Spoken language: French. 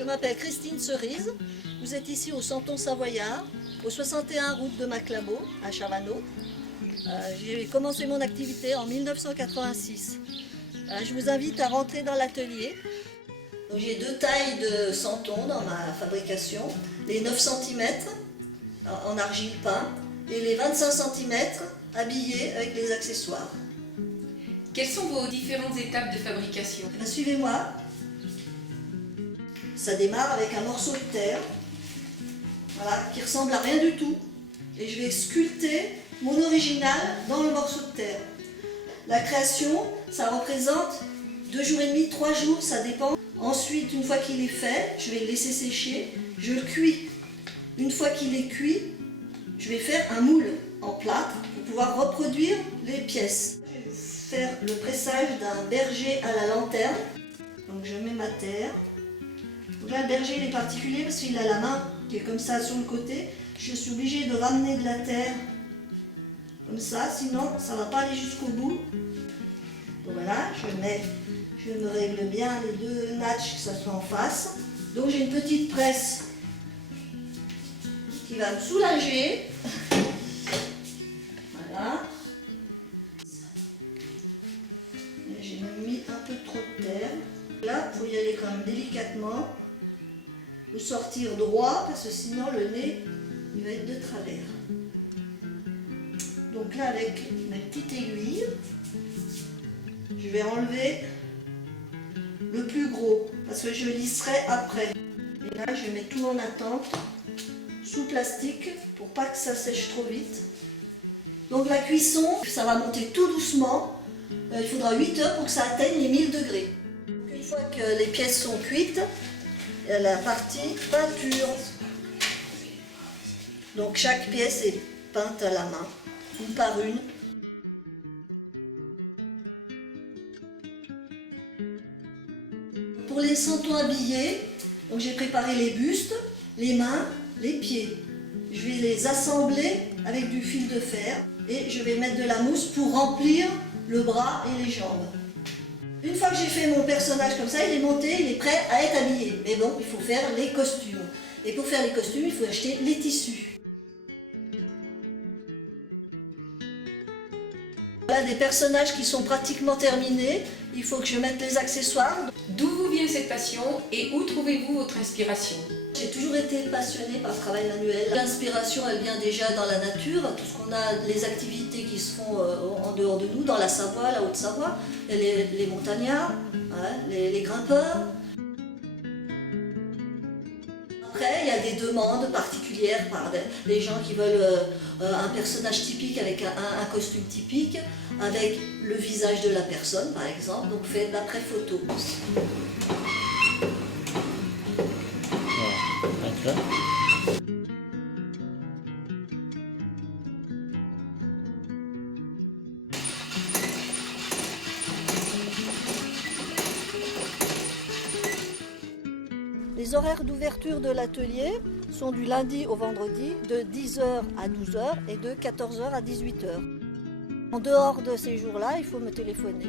Je m'appelle Christine Cerise, vous êtes ici au Santon Savoyard, au 61 route de Maclabo, à Chavanot. J'ai commencé mon activité en 1986. Je vous invite à rentrer dans l'atelier. J'ai deux tailles de santon dans ma fabrication, les 9 cm en argile peint et les 25 cm habillés avec les accessoires. Quelles sont vos différentes étapes de fabrication? Suivez-moi. Ça démarre avec un morceau de terre, voilà, qui ressemble à rien du tout. Et je vais sculpter mon original dans le morceau de terre. La création, ça représente 2 jours et demi, 3 jours, ça dépend. Ensuite, une fois qu'il est fait, je vais le laisser sécher, je le cuis. Une fois qu'il est cuit, je vais faire un moule en plâtre pour pouvoir reproduire les pièces. Je vais faire le pressage d'un berger à la lanterne. Donc je mets ma terre. Donc là, le berger il est particulier parce qu'il a la main qui est comme ça sur le côté. Je suis obligée de ramener de la terre comme ça, sinon ça ne va pas aller jusqu'au bout. Donc voilà, je me règle bien les deux natches, que ça soit en face. Donc j'ai une petite presse qui va me soulager. Voilà. J'ai même mis un peu trop de terre. Là, il faut y aller quand même délicatement. Le sortir droit parce que sinon le nez il va être de travers. Donc là, avec ma petite aiguille, je vais enlever le plus gros parce que je lisserai après. Et là, je vais mettre tout en attente sous plastique pour pas que ça sèche trop vite. Donc la cuisson, ça va monter tout doucement. Il faudra 8 heures pour que ça atteigne les 1000 degrés. Une fois que les pièces sont cuites, il y a la partie peinture. Donc chaque pièce est peinte à la main, une par une. Pour les santons habillés, j'ai préparé les bustes, les mains, les pieds. Je vais les assembler avec du fil de fer et je vais mettre de la mousse pour remplir le bras et les jambes. Une fois que j'ai fait mon personnage comme ça, il est monté, il est prêt à être habillé. Mais bon, il faut faire les costumes. Et pour faire les costumes, il faut acheter les tissus. Voilà des personnages qui sont pratiquement terminés. Il faut que je mette les accessoires. D'où vous vient cette passion et où trouvez-vous votre inspiration? J'ai toujours été passionnée par le travail manuel. L'inspiration, elle vient déjà dans la nature, tout ce qu'on a, les activités qui se font en dehors de nous, dans la Savoie, la Haute-Savoie, les montagnards, hein, les grimpeurs. Après, il y a des demandes particulières par les gens qui veulent un personnage typique avec un costume typique, avec le visage de la personne, par exemple, donc fait d'après photo. Les horaires d'ouverture de l'atelier sont du lundi au vendredi de 10h à 12h et de 14h à 18h. En dehors de ces jours-là, il faut me téléphoner.